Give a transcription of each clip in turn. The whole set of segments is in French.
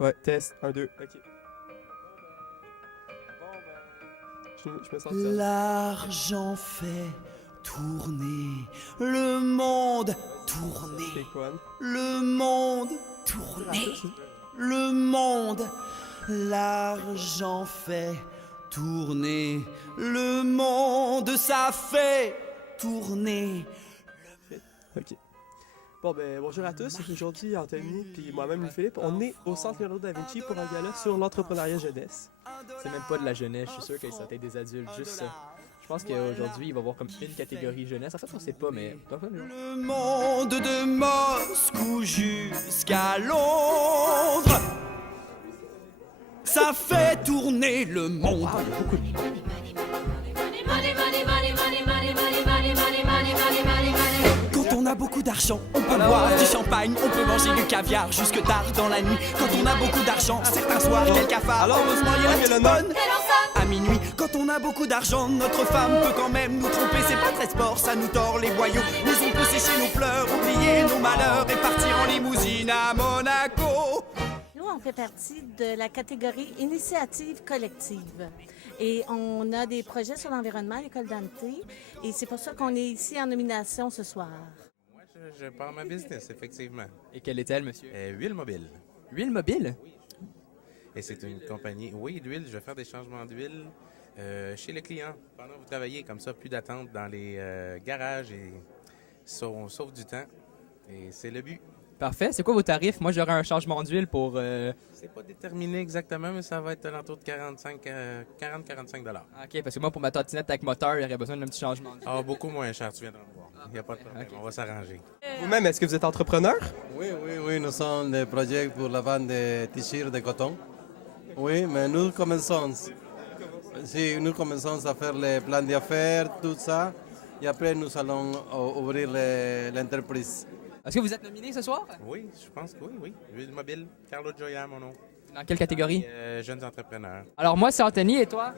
Ouais, test, 1, 2, ok. Je me sens seul. L'argent fait tourner le monde, tourner C'est quoi? le monde, tourner le monde. L'argent fait tourner le monde, ça fait tourner. Ok. Bon, ben, bonjour à tous. Aujourd'hui, Anthony puis moi-même, Louis-Philippe, on est au Centre Leonardo da Vinci pour un gala sur l'entrepreneuriat jeunesse. C'est même pas de la jeunesse, je suis sûr que ça peut être des adultes, juste ça. Je pense qu'aujourd'hui, il va y avoir comme une catégorie jeunesse. En fait, on sait pas, mais... Le monde de Moscou jusqu'à Londres, ça fait tourner le monde. Quand on a beaucoup d'argent, on peut boire du champagne, on peut manger du caviar jusque tard dans la nuit. Quand on a beaucoup d'argent, certains soirs, quel cafard. Heureusement, il y a la petite bonne à minuit. Quand on a beaucoup d'argent, notre femme peut quand même nous tromper. C'est pas très sport, ça nous tord les boyaux. Mais on peut sécher nos pleurs, oublier nos malheurs et partir en limousine à Monaco. Nous, on fait partie de la catégorie initiative collective. Et on a des projets sur l'environnement à l'école Dante. Et c'est pour ça qu'on est ici en nomination ce soir. Moi, je pars ma business, effectivement. Et quelle est-elle, monsieur? Huile mobile. Huile mobile? Et c'est une compagnie, oui, d'huile. Je vais faire des changements d'huile chez le client. Pendant que vous travaillez, comme ça, plus d'attente dans les garages et on sauve du temps. Et c'est le but. Parfait. C'est quoi vos tarifs? Moi, j'aurais un changement d'huile pour... C'est pas déterminé exactement, mais ça va être alentour de 40-45 $. OK, parce que moi, pour ma trottinette avec moteur, il y aurait besoin d'un petit changement d'huile. Ah, beaucoup moins cher, tu viendras me voir. Il n'y a pas de problème, on va s'arranger. Vous-même, est-ce que vous êtes entrepreneur? Oui, nous sommes des projets pour la vente de tissus de coton. Oui, mais nous commençons. Si nous commençons à faire les plans d'affaires, tout ça, et après nous allons ouvrir l'entreprise. Est-ce que vous êtes nominé ce soir? Oui, je pense que oui. Huile mobile, Carlo Gioia, mon nom. Dans quelle catégorie? Jeunes entrepreneurs. Alors, moi, c'est Anthony, et toi?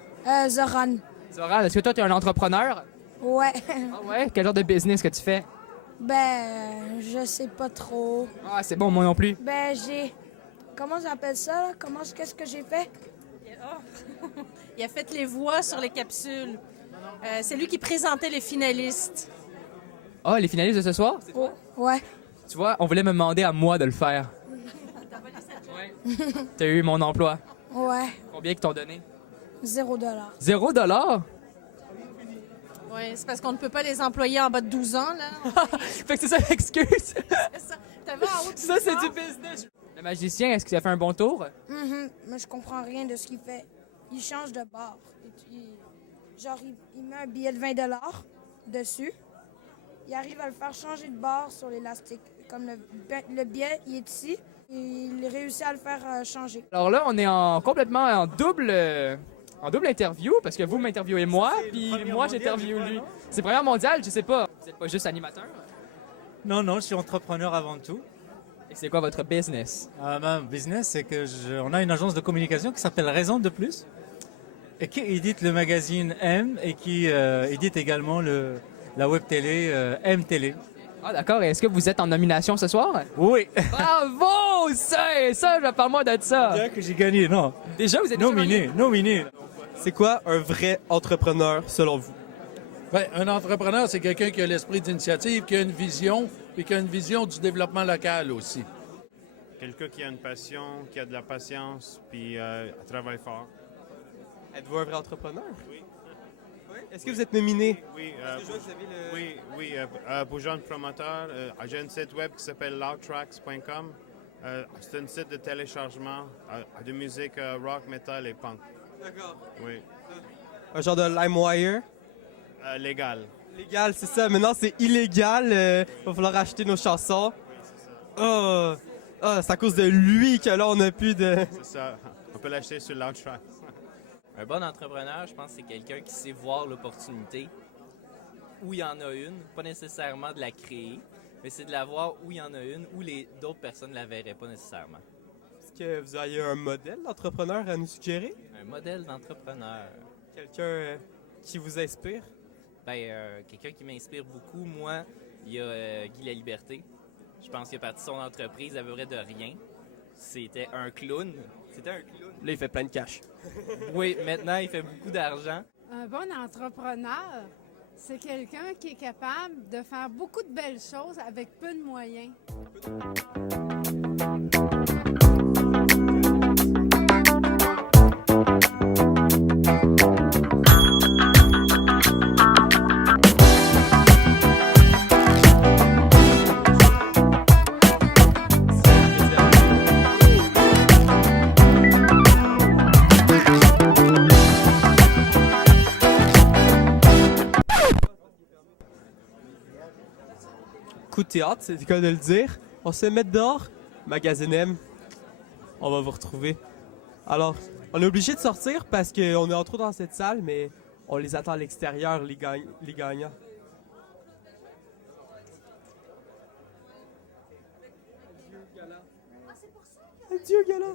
Zoran. Zoran, est-ce que toi, tu es un entrepreneur? Ouais. Ah ouais? Quel genre de business que tu fais? Ben, je sais pas trop. Ah, c'est bon, moi non plus. Ben, comment j'appelle ça, là? Qu'est-ce que j'ai fait? Il a fait les voix sur les capsules. C'est lui qui présentait les finalistes. Ah, les finalistes de ce soir? Oh, ouais. Tu vois, on voulait me demander à moi de le faire. Ouais. T'as eu mon emploi. Ouais. Combien qu'ils t'ont donné? $0. $0? Oui, c'est parce qu'on ne peut pas les employer en bas de 12 ans, là. Fait que c'est ça l'excuse. T'avais en haut de Ça, c'est du business. Le magicien, est-ce qu'il a fait un bon tour? Mais je comprends rien de ce qu'il fait. Il change de bord. Il met un billet de $20 dessus. Il arrive à le faire changer de bord sur l'élastique. Comme le billet, il est ici. Il réussit à le faire changer. Alors là, on est complètement en double interview, parce que vous m'interviewez moi, puis moi j'interviewe lui. C'est première mondiale, je sais pas. Vous êtes pas juste animateur? Non, je suis entrepreneur avant tout. Et c'est quoi votre business? Ma business, c'est que on a une agence de communication qui s'appelle Raison de Plus et qui édite le magazine M et qui édite également la web télé M Télé. Ah d'accord, et est-ce que vous êtes en nomination ce soir? Oui. Bravo! Ça, parle-moi de ça! Bien que j'ai gagné, non. Déjà, vous êtes Nominé. C'est quoi un vrai entrepreneur, selon vous? Ben, un entrepreneur, c'est quelqu'un qui a l'esprit d'initiative, qui a une vision, et qui a une vision du développement local aussi. Quelqu'un qui a une passion, qui a de la patience, puis travaille fort. Êtes-vous un vrai entrepreneur? Oui. Est-ce que vous êtes nominé? Oui, pour jeunes promoteurs, j'ai un site web qui s'appelle loudtracks.com. C'est un site de téléchargement de musique rock, metal et punk. D'accord. Oui. Un genre de LimeWire? Légal. Légal, c'est ça. Maintenant, c'est illégal. Il va falloir acheter nos chansons. Oh, c'est à cause de lui que là, on n'a plus de... C'est ça. On peut l'acheter sur Loudtracks. Un bon entrepreneur, je pense que c'est quelqu'un qui sait voir l'opportunité où il y en a une, pas nécessairement de la créer, mais c'est de la voir où il y en a une, où d'autres personnes ne la verraient pas nécessairement. Est-ce que vous auriez un modèle d'entrepreneur à nous suggérer? Un modèle d'entrepreneur. Quelqu'un qui vous inspire? Quelqu'un qui m'inspire beaucoup, moi, il y a Guy Laliberté. Je pense qu'il a parti son entreprise à peu près de rien. c'était un clown. C'était un clown. Là, il fait plein de cash. Oui, maintenant, il fait beaucoup d'argent. Un bon entrepreneur, c'est quelqu'un qui est capable de faire beaucoup de belles choses avec peu de moyens. Coup de théâtre, c'est le cas de le dire. On se met dehors. Magazine M. On va vous retrouver. Alors, on est obligé de sortir parce qu'on est en trop dans cette salle, mais on les attend à l'extérieur, les gagnants. Adieu, gala.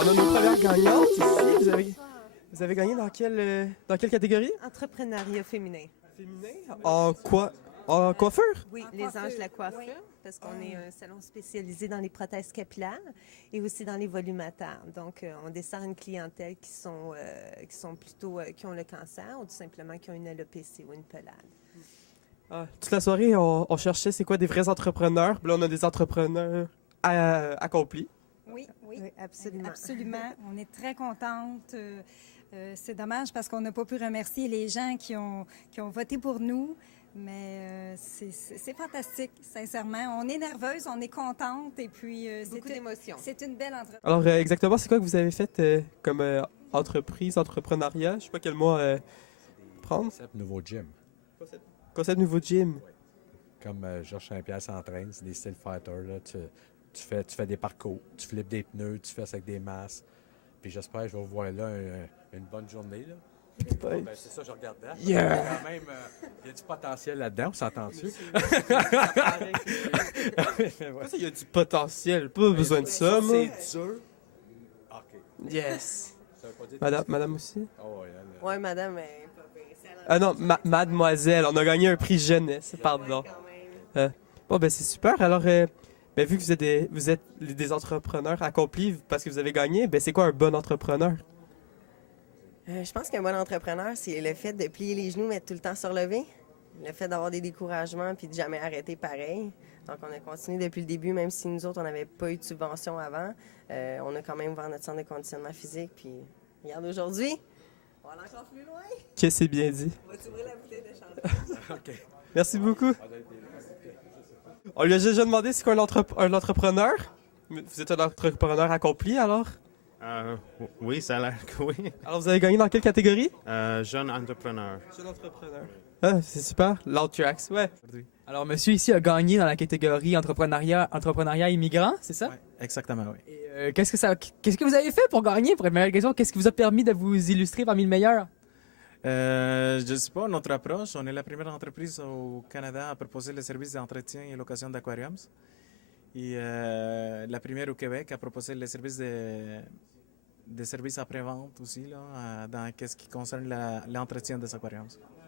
On a nos premières gagnantes ici. Vous avez gagné dans quelle catégorie? Entrepreneuriat féminin. Féminin? En quoi? En coiffure? Oui, les anges de la coiffure, parce qu'on est un salon spécialisé dans les prothèses capillaires et aussi dans les volumateurs. Donc, on dessert une clientèle qui sont plutôt, qui ont le cancer ou tout simplement qui ont une alopécie ou une pelade. Toute la soirée, on cherchait c'est quoi des vrais entrepreneurs. Là, on a des entrepreneurs accomplis. Oui, absolument. Absolument. On est très contente. C'est dommage parce qu'on n'a pas pu remercier les gens qui ont voté pour nous. Mais c'est fantastique, sincèrement. On est nerveuse, on est contente et puis beaucoup d'émotions. C'est une belle entreprise. Alors, exactement, c'est quoi que vous avez fait comme entrepreneuriat? Je sais pas quel mot prendre. Concept nouveau gym. Concept nouveau gym. Comme Georges Saint-Pierre s'entraîne, c'est des style fighters. Là. Tu fais des parcours, tu flippes des pneus, tu fais ça avec des masses. Puis j'espère que je vais vous voir là une bonne journée. Là. Ben, c'est ça, je regarde là. Yeah. Quand même, il y a du potentiel là-dedans, on s'entend-tu? Il y a du potentiel, pas besoin de ça, moi. C'est dur. OK. Yes. Ça veut pas dire Madame aussi? Oh, Oui, madame. Ah non, mademoiselle, on a gagné un prix jeunesse, pardon. Bon, ben c'est super. Alors, vu que vous êtes des entrepreneurs accomplis parce que vous avez gagné, ben c'est quoi un bon entrepreneur? Je pense qu'un bon entrepreneur, c'est le fait de plier les genoux, mais tout le temps se relever. Le fait d'avoir des découragements puis de jamais arrêter pareil. Donc, on a continué depuis le début, même si nous autres, on n'avait pas eu de subvention avant. On a quand même ouvert notre centre de conditionnement physique. Puis, regarde, aujourd'hui, on va aller encore plus loin. Que c'est bien dit. On va t'ouvrir la bouteille de champagne. OK. Merci beaucoup. On lui a déjà demandé c'est quoi un entrepreneur. Vous êtes un entrepreneur accompli, alors? Oui, ça a l'air que oui. Alors, vous avez gagné dans quelle catégorie? Jeune entrepreneur. Jeune entrepreneur. Ah, c'est super. Loud Tracks, ouais. Alors, monsieur ici a gagné dans la catégorie entrepreneuriat immigrant, c'est ça? Oui, exactement, oui. Et, qu'est-ce que vous avez fait pour gagner? Pour première question, qu'est-ce qui vous a permis de vous illustrer parmi le meilleur? Je ne sais pas, notre approche, on est la première entreprise au Canada à proposer le service d'entretien et location d'aquariums. Et la première au Québec à proposer les services des services après-vente aussi, là, dans ce qui concerne l'entretien des aquariums.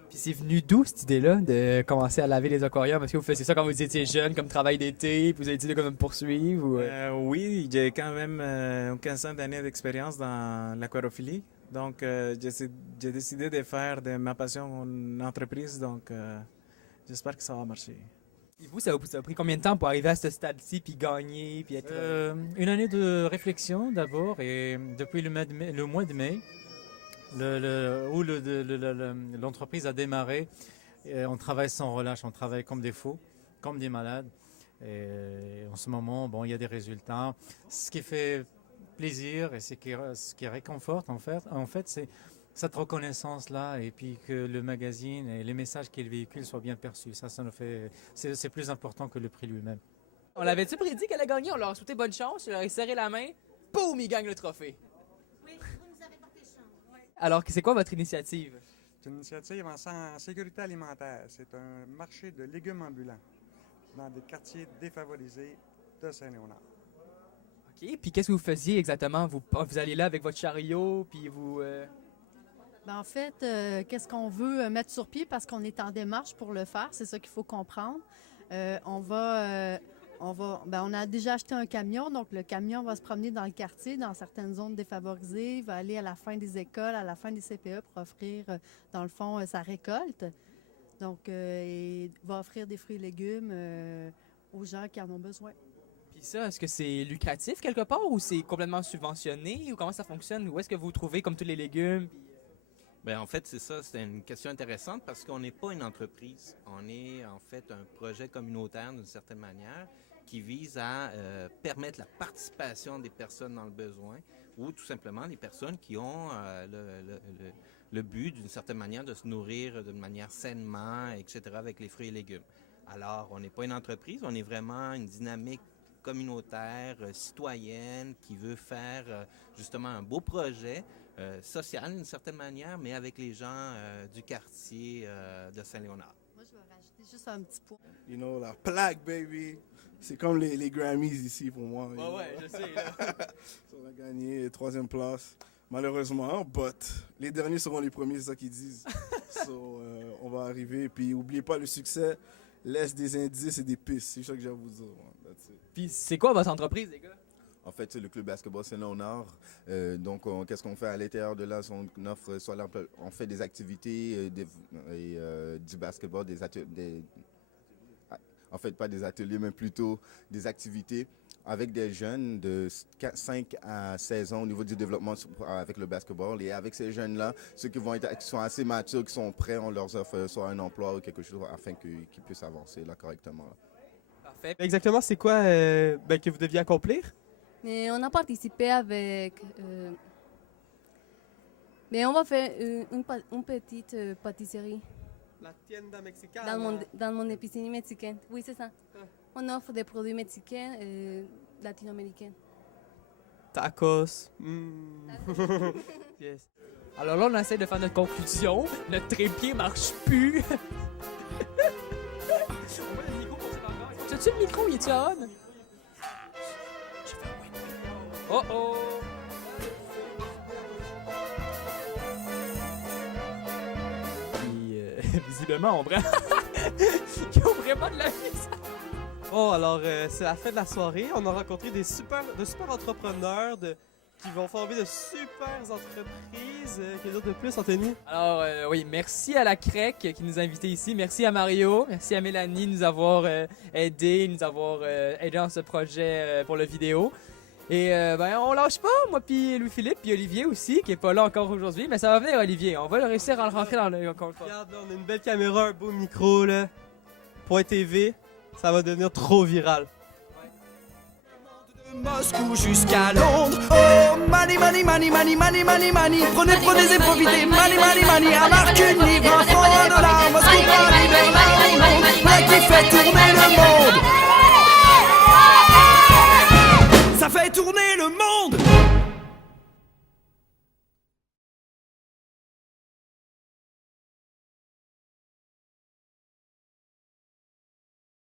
Puis c'est venu d'où cette idée-là de commencer à laver les aquariums? Est-ce que vous faisiez ça quand vous étiez jeune, comme travail d'été, puis vous avez décidé de poursuivre? Ou, Oui, j'ai quand même une quinzaine d'années d'expérience dans l'aquarophilie. Donc, j'ai décidé de faire de ma passion une entreprise. Donc, j'espère que ça va marcher. Et vous, ça a pris combien de temps pour arriver à ce stade-ci, puis gagner, puis être... Une année de réflexion d'abord, et depuis le mois de mai, où l'entreprise a démarré, on travaille sans relâche, on travaille comme des fous, comme des malades. Et en ce moment, bon, il y a des résultats. Ce qui fait plaisir et ce qui réconforte, en fait, c'est cette reconnaissance-là, et puis que le magazine et les messages qu'il véhicule soient bien perçus. Ça nous fait... C'est plus important que le prix lui-même. On l'avait-tu prédit qu'elle a gagné? On leur a souhaité bonne chance, on leur a serré la main, boum, il gagne le trophée. Oui, vous nous avez porté chance. Alors, c'est quoi votre initiative? C'est une initiative en sécurité alimentaire. C'est un marché de légumes ambulants dans des quartiers défavorisés de Saint-Léonard. OK. Puis qu'est-ce que vous faisiez exactement? Vous alliez là avec votre chariot, puis vous... Ben, en fait, qu'est-ce qu'on veut mettre sur pied parce qu'on est en démarche pour le faire, c'est ça qu'il faut comprendre. On a déjà acheté un camion, donc le camion va se promener dans le quartier, dans certaines zones défavorisées, il va aller à la fin des écoles, à la fin des CPE pour offrir, dans le fond, sa récolte. Donc, il va offrir des fruits et légumes aux gens qui en ont besoin. Puis ça, est-ce que c'est lucratif quelque part ou c'est complètement subventionné ou comment ça fonctionne? Où est-ce que vous trouvez comme tous les légumes? Bien, en fait, c'est ça. C'est une question intéressante parce qu'on n'est pas une entreprise. On est en fait un projet communautaire d'une certaine manière qui vise à permettre la participation des personnes dans le besoin ou tout simplement des personnes qui ont le but d'une certaine manière de se nourrir d'une manière sainement, etc., avec les fruits et légumes. Alors, on n'est pas une entreprise, on est vraiment une dynamique communautaire, citoyenne, qui veut faire justement un beau projet social d'une certaine manière, mais avec les gens du quartier de Saint-Léonard. Moi, je vais rajouter juste un petit point. You know, la plaque, baby! C'est comme les Grammys ici pour moi. Ouais, je sais. Là. On a gagné 3e place, malheureusement, but les derniers seront les premiers, c'est ça qu'ils disent. On va arriver, puis n'oubliez pas, le succès laisse des indices et des pistes, c'est ça que j'ai à vous dire. Puis c'est quoi votre entreprise, les gars? En fait, c'est le club basketball Saint-Léonard. Donc, qu'est-ce qu'on fait à l'intérieur de là? On offre, on fait des activités du basketball, en fait, pas des ateliers, mais plutôt des activités avec des jeunes de 5 à 16 ans au niveau du développement avec le basketball. Et avec ces jeunes-là, ceux qui sont assez matures, qui sont prêts, on leur offre soit un emploi ou quelque chose afin qu'ils puissent avancer là, correctement. Là. Parfait. Exactement, c'est quoi que vous deviez accomplir? Mais on a participé avec... mais on va faire une petite pâtisserie. La tienda mexicaine. Dans mon épicerie mexicaine. Oui, c'est ça. On offre des produits mexicains et latino-américains. Tacos. Yes. Alors là, on essaie de faire notre conclusion. Notre trépied marche plus. Tu as-tu le micro? Il est-tu on? Oh oh! Visiblement, ils ont vraiment de la vie. Bon, alors, c'est la fin de la soirée. On a rencontré de super entrepreneurs qui vont former de super entreprises. Quel autre de plus, Anthony? Alors, oui, merci à la CREC qui nous a invités ici. Merci à Mario. Merci à Mélanie de nous avoir aidé dans ce projet pour la vidéo. Et on lâche pas, moi puis Louis-Philippe, puis Olivier aussi, qui est pas là encore aujourd'hui, mais ça va venir, Olivier. On va le réussir à le rentrer dans le compte. Regarde, là, on a une belle caméra, un beau micro, là. Point TV, ça va devenir trop viral. De Moscou jusqu'à Londres. Oh, money, money, money, money, money, money, money. Prenez et profitez. Money, money, money. À marque une livre, un franc, $1. Moscou, Paris, Berlin, Londres. Qui fait tourner le monde.